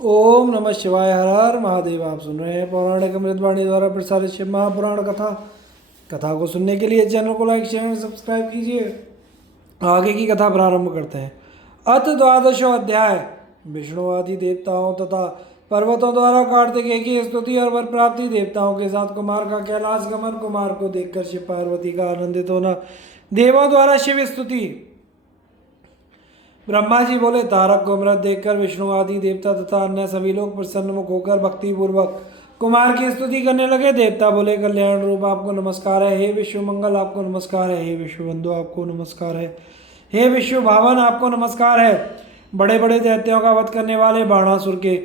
ओम नमः शिवाय। हर हर महादेव। आप सुन रहे हैं पौराणिक अमृतवाणी द्वारा प्रसारित शिव महापुराण कथा। कथा को सुनने के लिए चैनल को लाइक शेयर सब्सक्राइब कीजिए। आगे की कथा प्रारंभ करते हैं। अथ द्वादशो अध्याय। विष्णु आदि देवताओं तथा पर्वतों द्वारा कार्तिकेय की स्तुति और वर प्राप्ति। देवताओं के साथ कुमार का कैलाश गमन। कुमार को देखकर शिव पार्वती का आनंदित होना। देवों द्वारा शिव स्तुति। ब्रह्मा जी बोले, तारक को मृत देखकर विष्णु आदि देवता तथा अन्य सभी लोग प्रसन्न मुख होकर भक्ति पूर्वक कुमार की स्तुति करने लगे। देवता बोले, कल्याण रूप आपको नमस्कार है। हे विश्व मंगल आपको नमस्कार है। हे विश्व बंधु आपको नमस्कार है। हे विश्व भावन आपको नमस्कार है। बड़े बड़े दैत्यों का वध करने वाले, बाणासुर के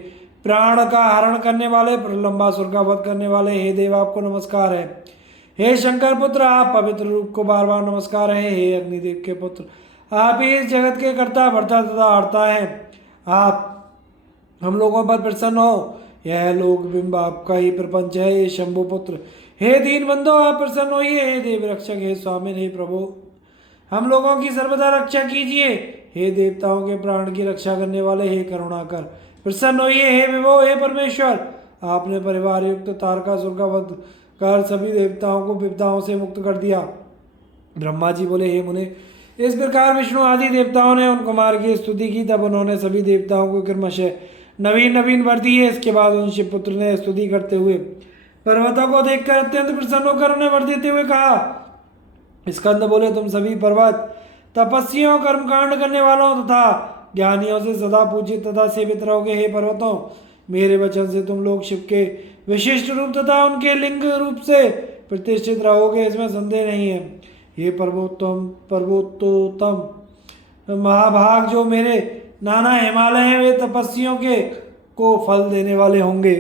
प्राण का हरण करने वाले, प्रलंबासुर का वध करने वाले, हे देव आपको नमस्कार है। हे शंकर पुत्र आप पवित्र रूप को बार बार नमस्कार है। हे अग्निदेव के पुत्र आप ही इस जगत के कर्ता भर्ता तथा हर्ता हैं। आप हम लोगों पर प्रसन्न हो। यह लोक बिंब आपका ही प्रपंच है। हे शंभु पुत्र हे दीन बंधो आप प्रसन्न होइए। हे देव रक्षक हे स्वामी हे प्रभु हम लोगों की सर्वदा रक्षा कीजिए। हे देवताओं के प्राण की रक्षा करने वाले हे करुणाकर प्रसन्न होइए। हे विभो हे परमेश्वर आपने परिवार युक्त तारकासुर का वध कर सभी देवताओं को विपदाओं से मुक्त कर दिया। ब्रह्मा जी बोले, हे मुने इस प्रकार विष्णु आदि देवताओं ने उन कुमार की स्तुति की। तब उन्होंने सभी देवताओं को क्रमशः नवीन नवीन वर दिए। इसके बाद उन शिवपुत्र ने स्तुति करते हुए पर्वतों को देखकर अत्यंत प्रसन्न होकर उन्हें वर देते हुए कहा। स्कंद बोले, तुम सभी पर्वत तपस्वियों कर्मकांड करने वालों तथा ज्ञानियों से सदा पूजित तथा सेवित रहोगे। हे पर्वतों मेरे वचन से तुम लोग शिव के विशिष्ट रूप तथा उनके लिंग रूप से प्रतिष्ठित रहोगे, इसमें संदेह नहीं है। ये पर्वतोत्तम महाभाग जो मेरे नाना हिमालय हैं वे तपस्वियों के को फल देने वाले होंगे।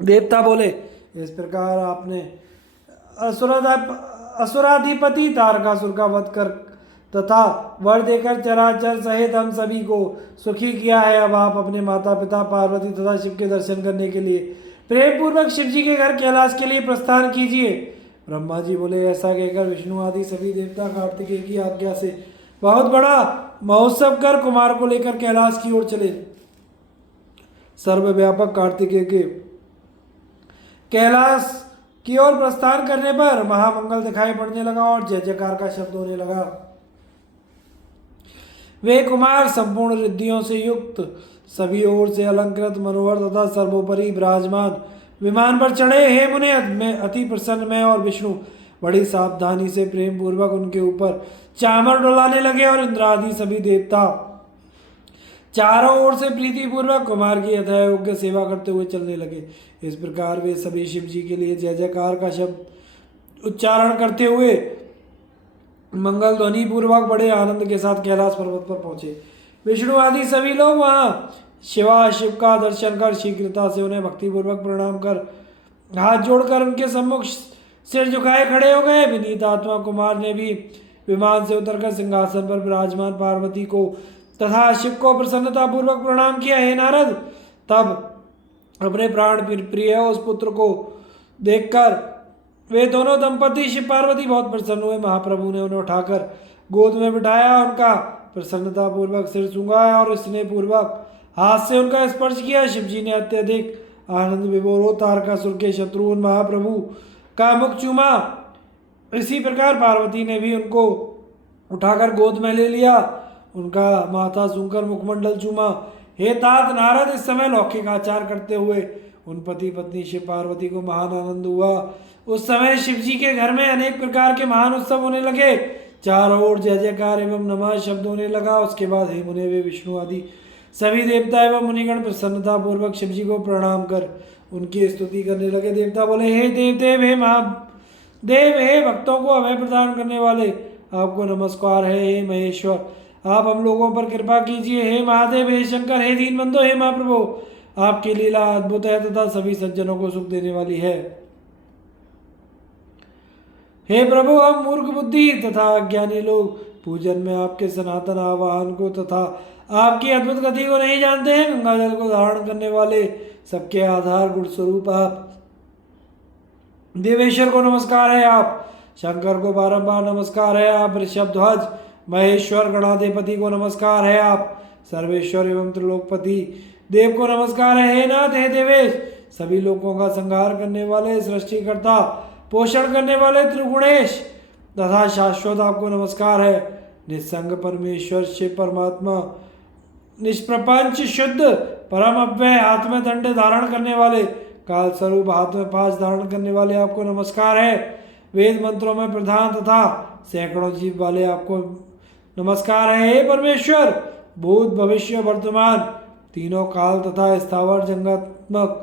देवता बोले, इस प्रकार आपने असुराधिपति तारकासुर का वध कर तथा वर देकर चराचर सहित हम सभी को सुखी किया है। अब आप अपने माता पिता पार्वती तथा शिव के दर्शन करने के लिए प्रेम पूर्वक शिव जी के घर कैलाश के लिए प्रस्थान कीजिए। ब्रह्मा जी बोले, ऐसा कहकर विष्णु आदि सभी देवता कार्तिकेय की आज्ञा से बहुत बड़ा महोत्सव कर कुमार को लेकर कैलाश की ओर चले। सर्वव्यापक कार्तिकेय के कैलाश की ओर प्रस्थान करने पर महामंगल दिखाई पड़ने लगा और जय जयकार का शब्द होने लगा। वे कुमार संपूर्ण रिद्धियों से युक्त सभी ओर से अलंकृत मनोहर तथा सर्वोपरि विराजमान विमान पर चढ़े। हे मुने मैं अति प्रसन्न मैं और विष्णु बड़ी सावधानी से प्रेम पूर्वक उनके ऊपर चामर डुलाने लगे और इंद्र आदि सभी देवता चारों ओर से प्रीति पूर्वक कुमार की यथायोग्य सेवा करते हुए चलने लगे। इस प्रकार वे सभी शिव जी के लिए जय जयकार का शब्द उच्चारण करते हुए मंगल ध्वनि पूर्वक बड़े आनंद के साथ कैलाश पर्वत पर पहुंचे। विष्णु आदि सभी लोग वहां शिव का दर्शन कर शीघ्रता से उन्हें भक्तिपूर्वक प्रणाम कर हाथ जोड़कर उनके सम्मुख सिर झुकाए खड़े हो गए। विनीत आत्मा कुमार ने भी विमान से उतरकर सिंहासन पर विराजमान पार्वती को तथा शिव को प्रसन्नता पूर्वक प्रणाम किया। हे नारद तब अपने प्राण प्रिय उस पुत्र को देखकर वे दोनों दंपति शिव पार्वती बहुत प्रसन्न हुए। महाप्रभु ने उन्हें उठाकर गोद में बिठाया, उनका प्रसन्नता पूर्वक सिर सूंघाया और स्नेह पूर्वक हाथ से उनका स्पर्श किया। शिव जी ने अत्यधिक आनंद विभोर हो तारकासुर के शत्रु उन महाप्रभु का मुख चूमा। इसी प्रकार पार्वती ने भी उनको उठाकर गोद में ले लिया, उनका माथा सूंघकर मुखमंडल चूमा। हे तात नारद इस समय लौकिक आचार करते हुए उन पति पत्नी शिव पार्वती को महान आनंद हुआ। उस समय शिव जी के घर में अनेक प्रकार के महान उत्सव होने लगे। चारों ओर जय जयकार एवं नमः शब्द होने लगा। उसके बाद हे मुने वे विष्णु आदि सभी देवता एवं मुनिगण प्रसन्नता पूर्वक शिव जी को प्रणाम कर उनकी स्तुति करने लगे। देवता बोले, हे देव हे महादेव हे भक्तों को अभय प्रदान करने वाले आपको नमस्कार है। हे महेश्वर आप हम लोगों पर कृपा कीजिए। हे महादेव हे शंकर हे दीन बंधो हे महाप्रभु आपकी लीला अद्भुत है तथा सभी सज्जनों को सुख देने वाली है। हे प्रभु हम मूर्ख बुद्धि तथा अज्ञानी लोग पूजन में आपके सनातन आवाहन को तथा आपकी अद्भुत गति को नहीं जानते हैं। गंगा जल को धारण करने वाले सबके आधार गुण स्वरूप आप देवेश्वर को नमस्कार है। आप शंकर को बारंबार नमस्कार है। आप ऋषभ ध्वज महेश्वर गणाधिपति को नमस्कार है। आप सर्वेश्वर एवं त्रिलोकपति देव को नमस्कार है। हे नाथ, हे देवेश, सभी लोगों का संहार करने वाले, सृष्टिकर्ता, पोषण करने वाले त्रिगुणेश तथा शाश्वत आपको नमस्कार है। निस्संग परमेश्वर शिव परमात्मा, निष्प्रपंच शुद्ध परम अव्यय, हाथ में दंड धारण करने वाले, काल स्वरूप हाथ में पाश धारण करने वाले आपको नमस्कार है। वेद मंत्रों में प्रधान तथा सैकड़ों जीव वाले आपको नमस्कार है। हे परमेश्वर, भूत भविष्य वर्तमान तीनों काल तथा स्थावर जंगात्मक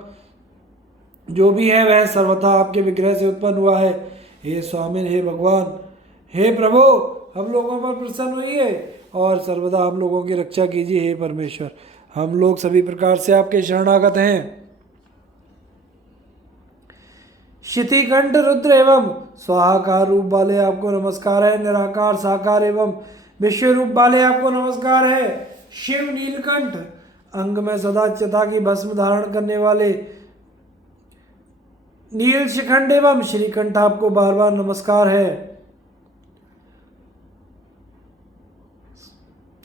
जो भी है वह सर्वथा आपके विग्रह से उत्पन्न हुआ है। हे स्वामी, हे भगवान, हे प्रभु, हम लोगों पर प्रसन्न होइए और सर्वदा हम लोगों की रक्षा कीजिए। हे परमेश्वर, हम लोग सभी प्रकार से आपके शरणागत हैं। शितिकंठ रुद्र एवं स्वाहाकार रूप वाले आपको नमस्कार है। निराकार साकार एवं विश्व रूप वाले आपको नमस्कार है। शिव नीलकंठ, अंग में सदा चिता की भस्म धारण करने वाले नील शिखंड एवं श्रीकंठ आपको बार बार नमस्कार है।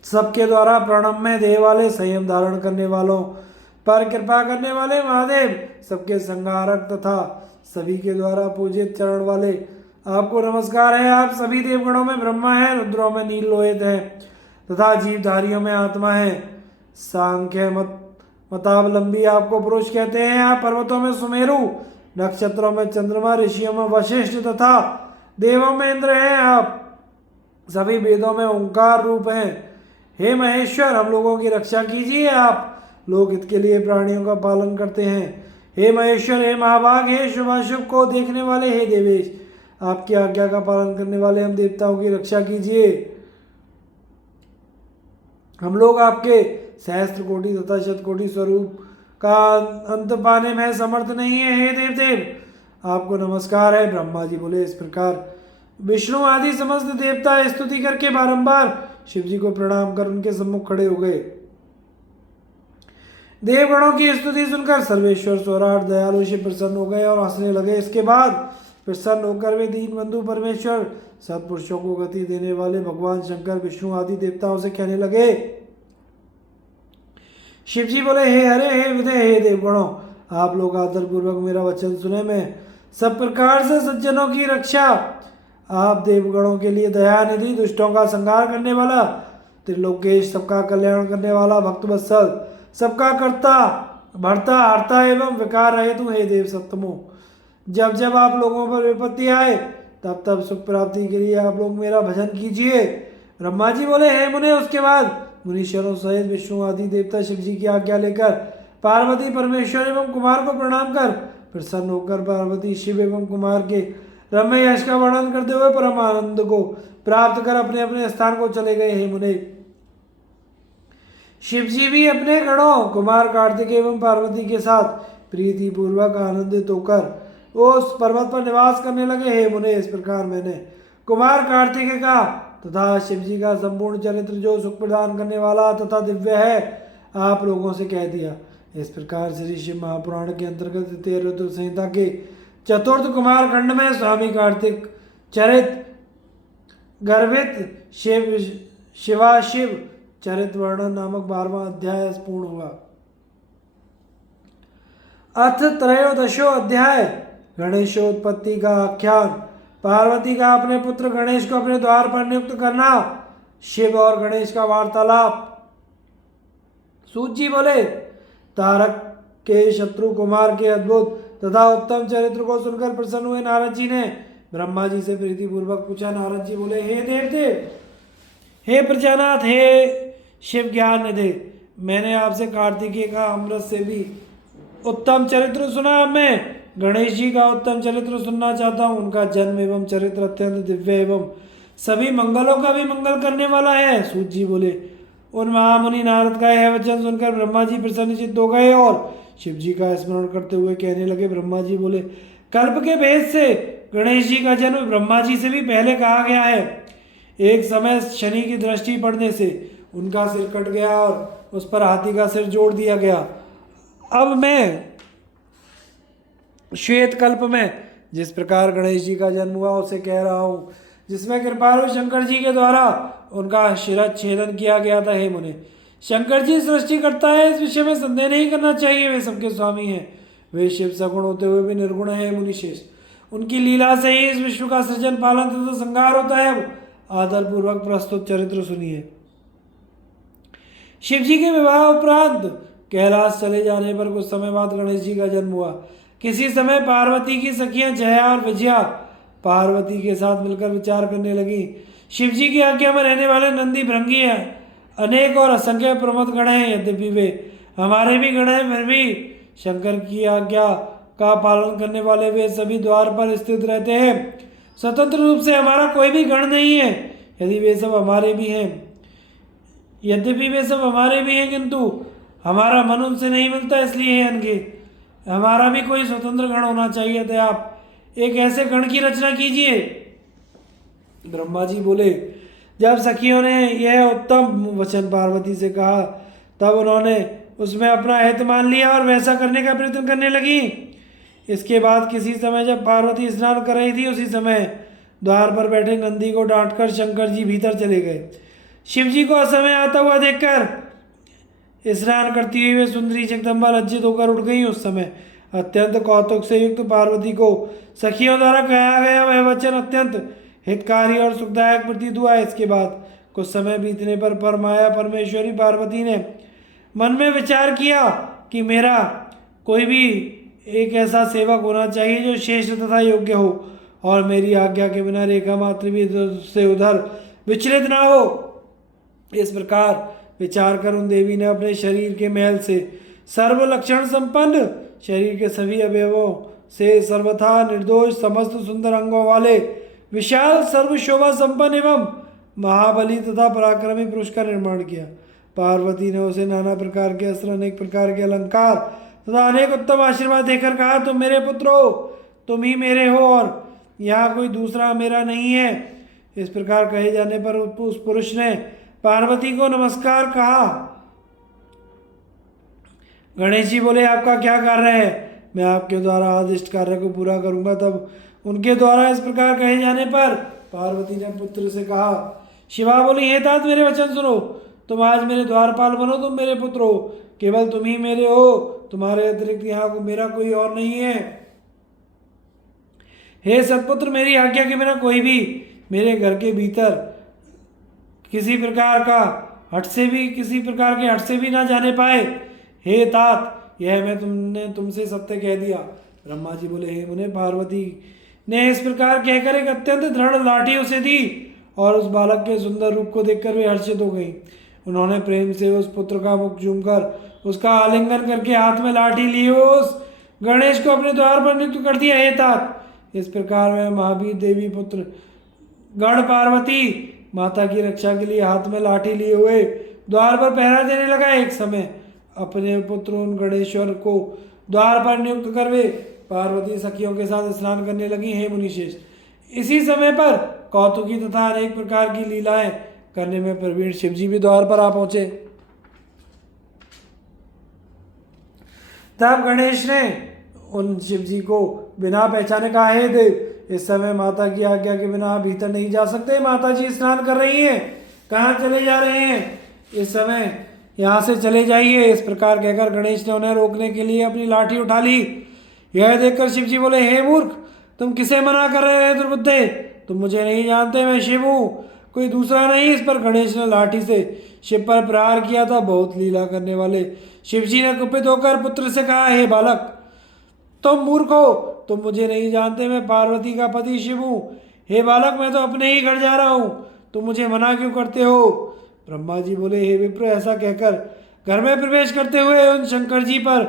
सबके द्वारा प्रणम्य देह वाले, संयम धारण करने वालों पर कृपा करने वाले महादेव, सबके संहारक तथा सभी के द्वारा पूजित चरण वाले आपको नमस्कार है। आप सभी देवगणों में ब्रह्मा है, रुद्रों में नील लोहित है तथा जीवधारियों में आत्मा है। सांख्य मतावलंबी आपको पुरुष कहते हैं। आप पर्वतों में सुमेरु, नक्षत्रों में चंद्रमा, ऋषियों में वशिष्ठ तथा देवों में इंद्र हैं। आप सभी वेदों में ओंकार रूप हैं। हे महेश्वर, हम लोगों की रक्षा कीजिए। आप लोकहित के लिए प्राणियों का पालन करते हैं। हे महेश्वर, हे महाभाग, हे शुभाशुभ को देखने वाले, हे देवेश, आपकी आज्ञा का पालन करने वाले हम देवताओं की रक्षा कीजिए। हम लोग आपके सहस्त्र कोटि तथा शतकोटि स्वरूप का अंत पाने में समर्थ नहीं है। हे देवदेव, आपको नमस्कार है। ब्रह्मा जी बोले इस प्रकार विष्णु आदि समस्त देवता स्तुति करके बारंबार शिव जी को प्रणाम कर उनके सम्मुख खड़े हो गए। देवगणों की स्तुति सुनकर सर्वेश्वर स्वराट दयालु शिव प्रसन्न हो गए और हंसने लगे। इसके बाद प्रसन्न होकर वे दीन बंधु परमेश्वर, सत्पुरुषों को गति देने वाले भगवान शंकर, विष्णु आदि देवताओं से कहने लगे। शिव जी बोले, हे हरे, हे विदय, हे देवगणों, आप लोग आदर पूर्वक मेरा वचन सुने। मैं सब प्रकार से सज्जनों की रक्षा, आप देवगणों के लिए दया निधि, दुष्टों का संहार करने वाला, त्रिलोकेश, सबका कल्याण करने वाला, भक्त वत्सल, सबका कर्ता, भरता, हरता एवं विकार रहित हूँ। हे देव सत्तमो, जब जब आप लोगों पर विपत्ति आए तब तब सुख प्राप्ति के लिए आप लोग मेरा भजन कीजिए। ब्रह्मा जी बोले, हे मुने, उसके बाद मुनीश्वरों सहित विष्णु आदि देवता शिव जी की आज्ञा लेकर पार्वती, परमेश्वर एवं कुमार को प्रणाम कर प्रसन्न होकर पार्वती, शिव एवं कुमार के रम्य यश का वर्णन करते हुए परम आनंद को प्राप्त कर अपने अपने स्थान को चले गए। हे मुने, शिव जी भी अपने गणों कुमार, कार्तिक एवं पार्वती के साथ प्रीति पूर्वक आनंदित होकर उस पर्वत पर निवास करने लगे। हे मुने, इस प्रकार मैंने कुमार, कार्तिक का तथा शिव जी का संपूर्ण चरित्र जो सुख प्रदान करने वाला तथा दिव्य है आप लोगों से कह दिया। इस प्रकार श्री शिव महापुराण के अंतर्गत तृतीय रुद्र संहिता के चतुर्थ कुमार खंड में स्वामी कार्तिक चरित गर्भित शिवाशिव चरित वर्णन नामक 12वां अध्याय पूर्ण हुआ। अथ त्रयोदशो अध्याय गणेशोत्पत्ति का आख्यान। पार्वती का अपने पुत्र गणेश को अपने द्वार पर नियुक्त करना। शिव और गणेश का वार्तालाप। सूत जी बोले, तारक के शत्रु कुमार के अद्भुत तथा उत्तम चरित्र को सुनकर प्रसन्न हुए नारद जी ने ब्रह्मा जी से प्रीति पूर्वक पूछा। नारद जी बोले, हे देवदेव, हे प्रजानाथ, हे शिव ज्ञान निधि, मैंने आपसे कार्तिकेय का अमृत से भी उत्तम चरित्र सुना। मैं गणेश जी का उत्तम चरित्र सुनना चाहता हूँ। उनका जन्म एवं चरित्र अत्यंत दिव्य एवं सभी मंगलों का भी मंगल करने वाला है। सूत जी बोले, उन महामुनि नारद का यह वचन सुनकर ब्रह्मा जी प्रसन्नचित्त हो गए और शिव जी का स्मरण करते हुए कहने लगे। ब्रह्मा जी बोले, कल्प के भेद से गणेश जी का जन्म ब्रह्मा जी से भी पहले कहा गया है। एक समय शनि की दृष्टि पड़ने से उनका सिर कट गया और उस पर हाथी का सिर जोड़ दिया गया। अब मैं श्वेत कल्प में जिस प्रकार गणेश जी का जन्म हुआ उसे कह रहा हूँ, जिसमें कृपालु शंकर जी के द्वारा उनका शिरच्छेदन किया गया था। हे मुने, शंकर जी सृष्टि करता है, इस विषय में संदेह नहीं करना चाहिए। वे सबके स्वामी हैं, वे शिव सगुण होते हुए भी निर्गुण है मुनिशेष। उनकी लीला से ही इस विश्व का सृजन पालन तथा संहार होता है। अब आदरपूर्वक प्रस्तुत चरित्र सुनिए। शिव जी के विवाह उपरांत कैलाश चले जाने पर कुछ समय बाद गणेश जी का जन्म हुआ। किसी समय पार्वती की सखियां जया और विजया पार्वती के साथ मिलकर विचार करने लगी। शिव जी की आज्ञा में रहने वाले नंदी भृंगी हैं, अनेक और असंख्य प्रमथ गण हैं। यद्यपि वे हमारे भी गण हैं, फिर भी शंकर की आज्ञा का पालन करने वाले वे सभी द्वार पर स्थित रहते हैं। स्वतंत्र रूप से हमारा कोई भी गण नहीं है। यदि वे सब हमारे भी हैं, यद्यपि वे सब हमारे भी हैं, किंतु हमारा मन उनसे नहीं मिलता, इसलिए है अनगे। हमारा भी कोई स्वतंत्र गण होना चाहिए थे। आप एक ऐसे गण की रचना कीजिए। ब्रह्मा जी बोले, जब सखियों ने यह उत्तम वचन पार्वती से कहा, तब उन्होंने उसमें अपना हित मान लिया और वैसा करने का प्रयत्न करने लगी। इसके बाद किसी समय जब पार्वती स्नान कर रही थी, उसी समय द्वार पर बैठे नंदी को डांटकर शंकर जी भीतर चले गए। शिव जी को असमय आता हुआ देखकर स्नान करती हुई वे सुंदरी जगदम्बा लज्जित होकर उठ गई। उस समय अत्यंत कौतुक से युक्त पार्वती को सखियों द्वारा कहा गया वह वचन अत्यंत हितकारी और सुखदायक प्रतीत हुआ। इसके बाद कुछ समय बीतने पर परमाया परमेश्वरी पार्वती ने मन में विचार किया कि मेरा कोई भी एक ऐसा सेवक होना चाहिए जो श्रेष्ठ तथा योग्य हो और मेरी आज्ञा के बिना रेखा मात्र भी इधर से उधर विचलित ना हो। इस प्रकार विचार कर उन देवी ने अपने शरीर के मैल से सर्व लक्षण संपन्न, शरीर के सभी अवयवों से सर्वथा निर्दोष, समस्त सुंदर अंगों वाले, विशाल सर्व शोभा संपन्न एवं महाबली तथा पराक्रमी पुरुष का निर्माण किया। पार्वती ने उसे नाना प्रकार के अस्त्र, अनेक प्रकार के अलंकार तथा अनेक उत्तम आशीर्वाद देकर कहा, तुम मेरे पुत्र हो, तुम ही मेरे हो और यहाँ कोई दूसरा मेरा नहीं है। इस प्रकार कहे जाने पर उस पुरुष ने पार्वती को नमस्कार कहा। गणेश जी बोले, आपका क्या कार्य है? मैं आपके द्वारा आदिष्ट कार्य को पूरा करूंगा। तब उनके द्वारा इस प्रकार कहे जाने पर पार्वती ने पुत्र से कहा। शिवा बोली, हे तात मेरे वचन सुनो, तुम आज मेरे द्वारपाल बनो, तुम मेरे पुत्र हो, केवल तुम ही मेरे हो, तुम्हारे अतिरिक्त यहाँ को मेरा कोई और नहीं है। हे सतपुत्र, मेरी आज्ञा के बिना कोई भी मेरे घर के भीतर किसी प्रकार के हट से भी ना जाने पाए। हे तात, यह मैं तुमसे सत्य कह दिया। ब्रह्मा जी बोले, हे मुने, पार्वती ने इस प्रकार कहकर एक अत्यंत दृढ़ लाठी उसे दी और उस बालक के सुंदर रूप को देखकर वे हर्षित हो गई। उन्होंने प्रेम से उस पुत्र का मुख चूमकर उसका आलिंगन करके हाथ में लाठी लिए उस गणेश को अपने द्वार पर नियुक्त कर दिया। हे तात, इस प्रकार वह महावीर देवी पुत्र गण पार्वती माता की रक्षा के लिए हाथ में लाठी लिए हुए द्वार पर पहरा देने लगा। एक समय अपने पुत्र उन गणेश्वर को द्वार पर नियुक्त कर वे पार्वती सखियों के साथ स्नान करने लगी। हे मुनिशेष, इसी समय पर कौतुकी तथा अनेक प्रकार की लीलाएं करने में प्रवीण शिव जी भी द्वार पर आ पहुंचे। तब गणेश ने उन शिव जी को बिना पहचाने कहा, हे देव, इस समय माता की आज्ञा के बिना आप भीतर नहीं जा सकते। माता जी स्नान कर रही हैं, कहाँ चले जा रहे हैं? इस समय यहाँ से चले जाइए। इस प्रकार कहकर गणेश ने उन्हें रोकने के लिए अपनी लाठी उठा ली। यह देखकर शिव जी बोले, हे मूर्ख, तुम किसे मना कर रहे हो दुर्बुद्धे? तुम मुझे नहीं जानते, मैं शिव हूँ, कोई दूसरा नहीं। इस पर गणेश ने लाठी से शिव पर प्रहार किया था। बहुत लीला करने वाले शिव जी ने कुपित होकर पुत्र से कहा, हे बालक, तुम मूर्ख हो, तुम मुझे नहीं जानते, मैं पार्वती का पति शिव हूँ। हे बालक, मैं तो अपने ही घर जा रहा हूँ, तुम मुझे मना क्यों करते हो? ब्रह्मा जी बोले, हे विप्र, ऐसा कहकर घर में प्रवेश करते हुए उन शंकर जी पर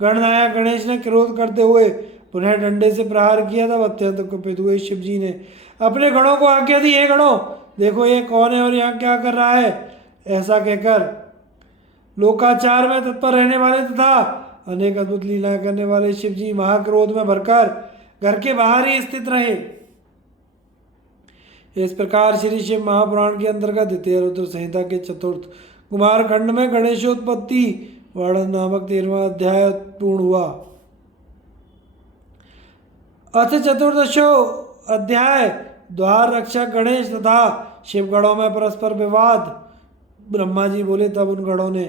गणनायक गणेश ने क्रोध करते हुए पुनः डंडे से प्रहार किया। तब अत्यंत कुपित हुए शिव जी ने अपने गणों को आज्ञा दी, हे गणों, देखो ये कौन है और यहाँ क्या कर रहा है। ऐसा कहकर लोकाचार में तत्पर रहने वाले तथा अनेक अद्भुत लीलाएं करने वाले शिव जी महाक्रोध में भरकर घर के बाहर ही स्थित रहे। इस प्रकार श्री शिव महापुराण के अंतर्गत द्वितीय रुद्र संहिता के चतुर्थ कुमार खंड में गणेशोत्पत्ति वर्णन नामक 13वां अध्याय पूर्ण हुआ। अथ चतुर्दशो अध्याय द्वार रक्षक गणेश तथा शिवगणों में परस्पर विवाद ब्रह्मा जी बोले। तब उन गणों ने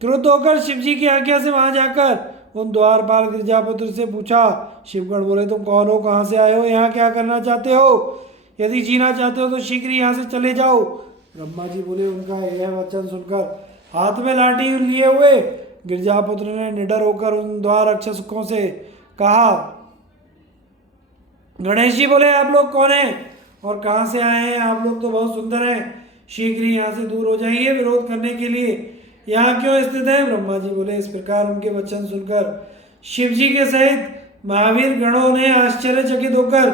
क्रुद्ध होकर शिव जी की आज्ञा से वहां जाकर उन द्वारपाल गिरजापुत्र से पूछा। शिवगण बोले, तुम कौन हो, कहाँ से आए हो, यहाँ क्या करना चाहते हो? यदि जीना चाहते हो तो शीघ्र यहाँ से चले जाओ। ब्रह्मा जी बोले। उनका यह वचन सुनकर हाथ में लाठी लिए हुए गिरजापुत्र ने निडर होकर उन द्वार रक्षकों से कहा। गणेश जी बोले, आप लोग कौन हैं और कहाँ से आए हैं? आप लोग तो बहुत सुंदर हैं, शीघ्र ही यहाँ से दूर हो जाइए। विरोध करने के लिए यहाँ क्यों स्थित है? ब्रह्मा जी बोले। इस प्रकार उनके वचन सुनकर शिव जी के सहित महावीर गणों ने आश्चर्यचकित होकर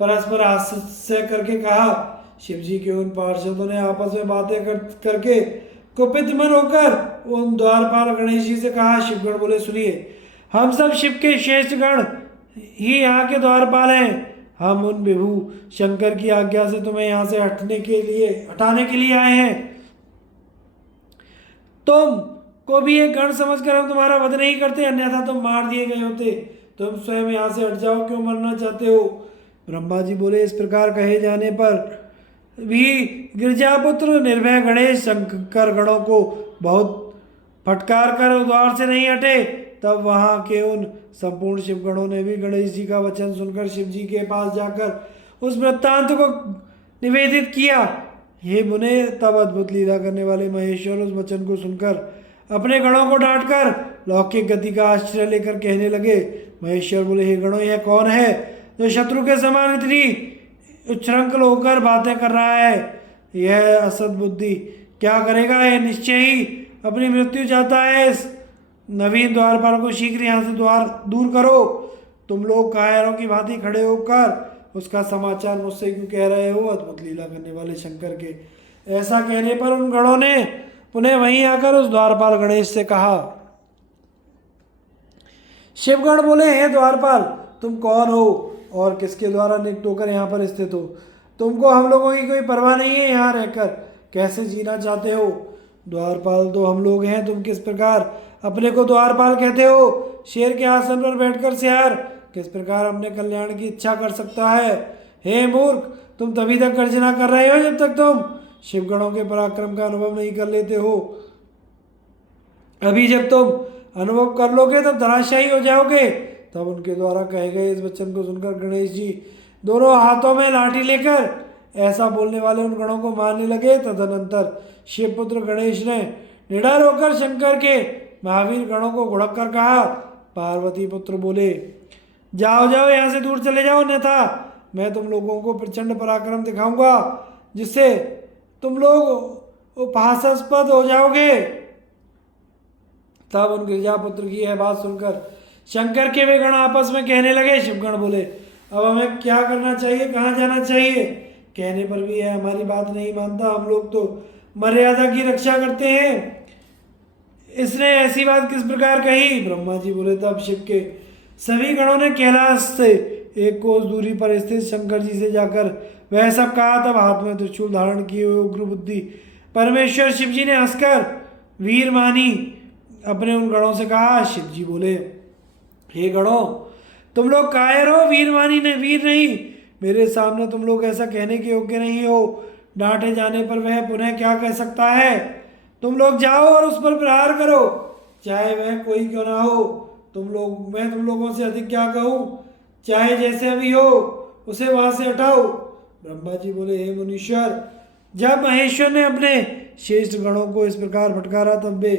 परस्पर हास्य करके कहा। शिव जी के उन पार्षदों ने आपस में बातें करके कुपित मन होकर उन द्वारपाल गणेश जी से कहा। शिवगण बोले, सुनिए, हम सब शिव के श्रेष्ठ गण ही यहाँ के द्वारपाल हैं। हम उन विभु शंकर की आज्ञा से तुम्हें यहाँ से हटाने के लिए आए हैं। तुम को भी एक गण समझकर हम तुम्हारा वध नहीं करते, अन्यथा तुम मार दिए गए होते। तुम स्वयं यहाँ से हट जाओ, क्यों मरना चाहते हो? ब्रह्मा जी बोले। इस प्रकार कहे जाने पर भी गिरजापुत्र निर्भय गणेश शंकर गणों को बहुत फटकार कर द्वार से नहीं हटे। तब वहां के उन संपूर्ण शिवगणों ने भी गणेश जी का वचन सुनकर शिव जी के पास जाकर उस वृत्तांत को निवेदित किया। हे मुने, तब अद्भुत लीला करने वाले महेश्वर उस वचन को सुनकर अपने गणों को डांटकर लौकिक गति का आश्रय लेकर कहने लगे। महेश्वर बोले, हे गणों, यह कौन है जो शत्रु के समान इतनी उच्छृंखल होकर बातें कर रहा है? यह असद बुद्धि क्या करेगा? यह निश्चय ही अपनी मृत्यु चाहता है। इस नवीन द्वारपाल को शीघ्र यहाँ से द्वार दूर करो। तुम लोग कायरों की भांति खड़े होकर उसका समाचार मुझसे क्यों कह रहे हो? अद्भुत लीला करने वाले शंकर के ऐसा कहने पर उन गणों ने पुनः वहीं आकर उस द्वारपाल गणेश से कहा। शिवगण बोले, हे द्वारपाल, तुम कौन हो और किसके द्वारा नियुक्त होकर यहाँ पर स्थित हो? तुमको हम लोगों की कोई परवाह नहीं है? यहाँ रहकर कैसे जीना चाहते हो? द्वारपाल तो हम लोग हैं, तुम किस प्रकार अपने को द्वारपाल कहते हो? शेर के आसन पर बैठकर सियार किस प्रकार अपने कल्याण की इच्छा कर सकता है? हे मूर्ख, तुम तभी तक गर्जना कर रहे हो जब तक तुम शिवगणों के पराक्रम का अनुभव नहीं कर लेते हो। अभी जब तुम अनुभव कर लोगे तब धराशायी हो जाओगे। तब उनके द्वारा कहे गए इस वचन को सुनकर गणेश जी दोनों हाथों में लाठी लेकर ऐसा बोलने वाले उन गणों को मारने लगे। तदनंतर शिवपुत्र गणेश ने निडर होकर शंकर के महावीर गणों को घुड़क कर कहा। पार्वती पुत्र बोले, जाओ जाओ, यहाँ से दूर चले जाओ, अन्यथा मैं तुम लोगों को प्रचंड पराक्रम दिखाऊंगा जिससे तुम लोग उपहासास्पद हो जाओगे। तब उन गिरजापुत्र की यह बात सुनकर शंकर के वे गण आपस में कहने लगे। शिवगण बोले, अब हमें क्या करना चाहिए, कहाँ जाना चाहिए? कहने पर भी यह हमारी बात नहीं मानता। हम लोग तो मर्यादा की रक्षा करते हैं, इसने ऐसी बात किस प्रकार कही? ब्रह्मा जी बोले। तब शिव के सभी गणों ने कैलाश से एक कोस दूरी पर स्थित शंकर जी से जाकर वह सब कहा। तब हाथ में त्रिशूल धारण किए हुए उग्र बुद्धि परमेश्वर शिव जी ने हंसकर वीर मानी अपने उन गणों से कहा। शिव जी बोले, हे गणों, तुम लोग कायर हो, वीर नहीं। मेरे सामने तुम लोग ऐसा कहने के योग्य नहीं हो। डांटे जाने पर वह पुनः क्या कह सकता है? तुम लोग जाओ और उस पर प्रहार करो, चाहे वह कोई क्यों ना हो। मैं तुम लोगों से अधिक क्या कहूँ? चाहे जैसे अभी हो उसे वहां से हटाओ। ब्रह्मा जी बोले, हे मुनीश्वर, जब महेश्वर ने अपने श्रेष्ठ गणों को इस प्रकार फटकारा तब वे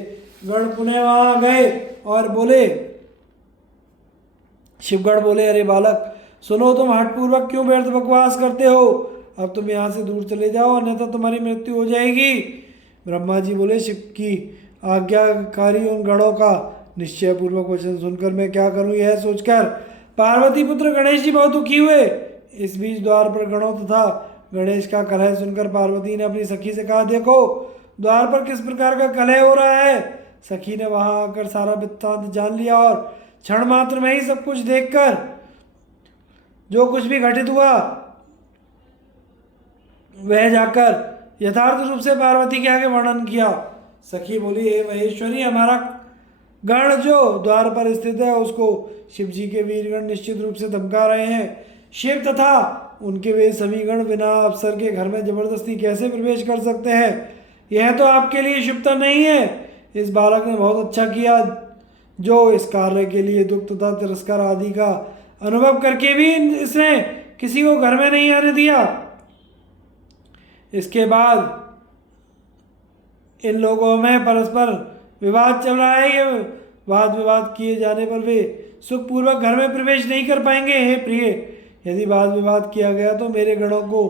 गण पुनः वहां गए और बोले। शिवगण बोले, अरे बालक, सुनो, तुम हठपूर्वक क्यों व्यर्थ बकवास करते हो? अब तुम यहाँ से दूर चले जाओ, अन्यथा तुम्हारी मृत्यु हो जाएगी। ब्रह्मा जी बोले, शिव की आज्ञाकारी उन गणों का निश्चय पूर्वक वचन सुनकर मैं क्या करूं, यह सोचकर पार्वती पुत्र गणेश जी बहुत दुखी हुए। इस बीच द्वार पर गणों तथा गणेश का कलह सुनकर पार्वती ने अपनी सखी से कहा, देखो द्वार पर किस प्रकार का कलह हो रहा है। सखी ने वहां आकर सारा वृत्तांत जान लिया और क्षण मात्र में ही सब कुछ देखकर जो कुछ भी घटित हुआ वह जाकर यथार्थ रूप से पार्वती के आगे वर्णन किया। सखी बोली, हे महेश्वरी, हमारा गण जो द्वार पर स्थित है उसको शिव जी के वीरगण निश्चित रूप से धमका रहे हैं। शिव तथा उनके वे सभी गण बिना अफसर के घर में जबरदस्ती कैसे प्रवेश कर सकते हैं? यह तो आपके लिए शुभता नहीं है। इस बालक ने बहुत अच्छा किया जो इस कार्य के लिए दुख तथा तिरस्कार आदि का अनुभव करके भी इसने किसी को घर में नहीं आने दिया। इसके बाद इन लोगों में परस्पर विवाद चल रहा है। ये वाद विवाद किए जाने पर वे सुखपूर्वक घर में प्रवेश नहीं कर पाएंगे। हे प्रिय, यदि वाद विवाद किया गया तो मेरे गणों को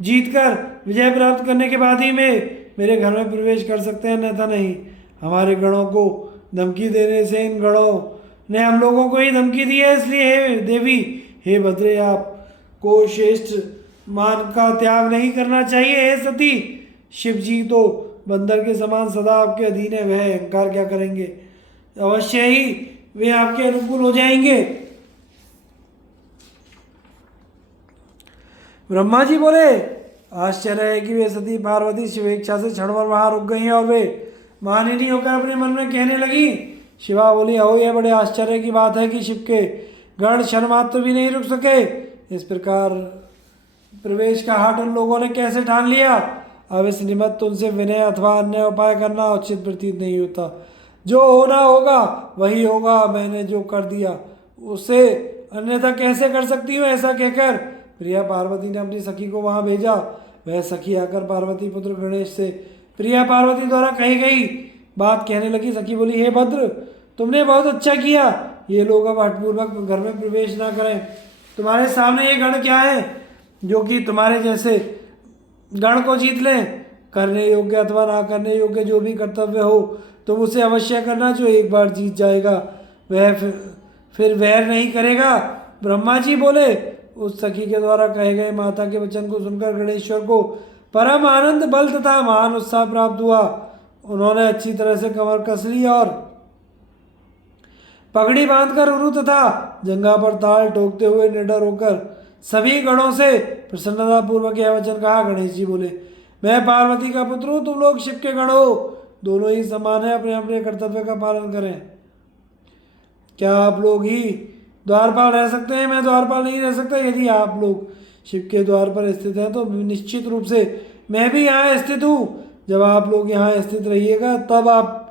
जीतकर विजय प्राप्त करने के बाद ही मेरे घर में प्रवेश कर सकते हैं, अन्यथा नहीं। हमारे गणों को धमकी देने से इन गणों ने हम लोगों को ही धमकी दी है। इसलिए हे देवी, हे भद्रे, आपको श्रेष्ठ मान का त्याग नहीं करना चाहिए। हे सती, शिव जी तो बंदर के समान सदा आपके अधीन है, वह अहंकार क्या करेंगे? अवश्य ही वे आपके अनुकूल हो जाएंगे। ब्रह्मा जी बोले, आश्चर्य है कि वे सती पार्वती शिवेच्छा से क्षण भर वहां रुक गई और वे मानिनी होकर अपने मन में कहने लगी। शिवा बोली, अहो, यह बड़े आश्चर्य की बात है कि शिव के गण क्षण मात्र भी नहीं रुक सके। इस प्रकार प्रवेश का हठ उन लोगों ने कैसे ठान लिया? अब इस निमित्त उनसे विनय अथवा अन्य उपाय करना उचित प्रतीत नहीं होता। जो होना होगा वही होगा। मैंने जो कर दिया उसे अन्यथा कैसे कर सकती हूँ? ऐसा कहकर प्रिया पार्वती ने अपनी सखी को वहां भेजा। वह सखी आकर पार्वती पुत्र गणेश से प्रिया पार्वती द्वारा कही गई बात कहने लगी। सखी बोली, हे भद्र, तुमने बहुत अच्छा किया। ये लोग अब हठपूर्वक घर में प्रवेश ना करें। तुम्हारे सामने ये गण क्या है जो कि तुम्हारे जैसे गण को जीत लें? करने योग्य अथवा ना करने योग्य जो भी कर्तव्य हो तुम उसे अवश्य करना। जो एक बार जीत जाएगा वह फिर वैर नहीं करेगा। ब्रह्मा जी बोले, उस सखी के द्वारा कहे गए माता के वचन को सुनकर गणेश्वर को परम आनंद, बल तथा महान उत्साह प्राप्त हुआ। उन्होंने अच्छी तरह से कमर कस ली और पगड़ी बांधकर उरु तथा जंघा पर ताल ठोकते हुए निडर होकर सभी गणों से प्रसन्नता पूर्वक यह वचन कहा। गणेश जी बोले, मैं पार्वती का पुत्र हूँ, तुम लोग शिव के गण हो, दोनों ही समान है, अपने अपने कर्तव्य का पालन करें। क्या आप लोग ही द्वारपाल रह सकते हैं? मैं द्वारपाल नहीं रह सकता। यदि आप लोग शिव के द्वार पर स्थित हैं तो निश्चित रूप से मैं भी यहाँ स्थित हूँ। जब आप लोग यहाँ स्थित रहिएगा तब आप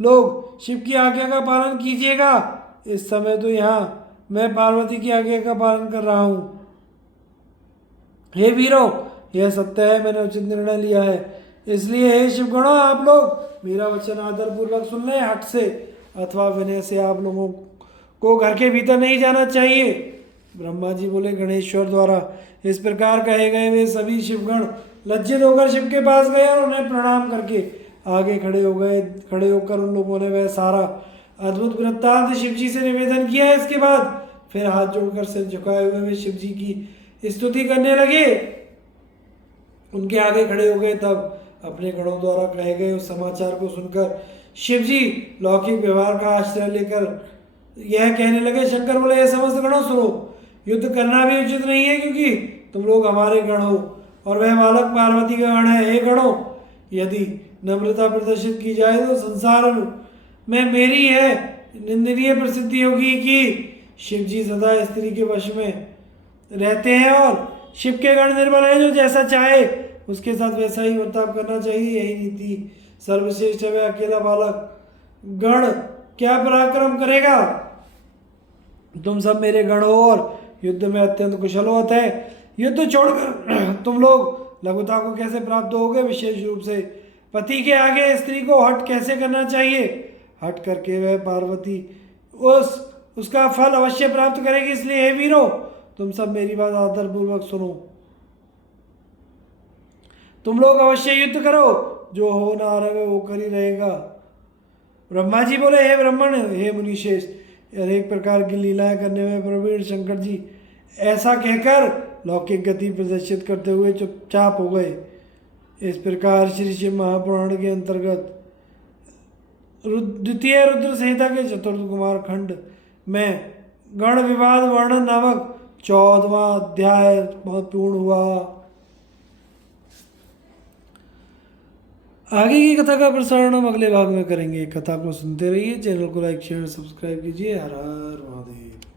लोग शिव की आज्ञा का पालन कीजिएगा। इस समय तो यहाँ मैं पार्वती की आज्ञा का पालन कर रहा हूँ। हे वीरों, यह सत्य है, मैंने उचित निर्णय लिया है। इसलिए हे शिवगणों, आप लोग मेरा वचन आदर पूर्वक सुन लें। हट से अथवा विनय से आप लोगों को घर के भीतर नहीं जाना चाहिए। ब्रह्मा जी बोले, गणेश्वर द्वारा इस प्रकार कहे गए वे सभी शिवगण लज्जित होकर शिव के पास गए और उन्हें प्रणाम करके आगे खड़े हो गए। खड़े होकर उन लोगों ने वह सारा अद्भुत वृत्तांत शिव जी से निवेदन किया। इसके बाद फिर हाथ जोड़कर सिर झुकाए हुए वे शिव जी की स्तुति करने लगे। उनके आगे खड़े हो गए। तब अपने गणों द्वारा कहे गए उस समाचार को सुनकर शिव जी लौकिक व्यवहार का आश्रय लेकर यह कहने लगे। शंकर बोले, ये समस्त गणों सुनो, युद्ध करना भी उचित नहीं है, क्योंकि तुम लोग हमारे गण हो और वह बालक पार्वती का गण है। हे गणों, यदि नम्रता प्रदर्शित की जाए तो संसार में मेरी है निंदनीय प्रसिद्धि होगी कि शिव जी सदा स्त्री के वश में रहते हैं और शिव के गण निर्बल है। जो जैसा चाहे उसके साथ वैसा ही बर्ताव करना चाहिए, यही नीति सर्वश्रेष्ठ है। वह अकेला बालक गण क्या पराक्रम करेगा? तुम सब मेरे गण हो और युद्ध में अत्यंत कुशल हो, अतः युद्ध छोड़कर तुम लोग लघुता को कैसे प्राप्त होगे? विशेष रूप से पति के आगे स्त्री को हट कैसे करना चाहिए? हट करके वह पार्वती उसका फल अवश्य प्राप्त करेगी। इसलिए हे वीरों, तुम सब मेरी बात आदर पूर्वक सुनो। तुम लोग अवश्य युद्ध करो, जो हो ना रहे वो कर ही रहेगा। ब्रह्मा जी बोले, हे ब्राह्मण, हे मुनिशेष, अनेक प्रकार की लीलाएं करने में प्रवीण शंकर जी ऐसा कहकर लौकिक गति प्रदर्शित करते हुए चुपचाप हो गए। इस प्रकार श्री शिव महापुराण के अंतर्गत द्वितीय रुद्र संहिता के चतुर्थ कुमार खंड में गण विवाद वर्णन नामक 14वां अध्याय पूर्ण हुआ। आगे की कथा का प्रसारण हम अगले भाग में करेंगे। कथा को सुनते रहिए, चैनल को लाइक शेयर सब्सक्राइब कीजिए। हर हर महादेव।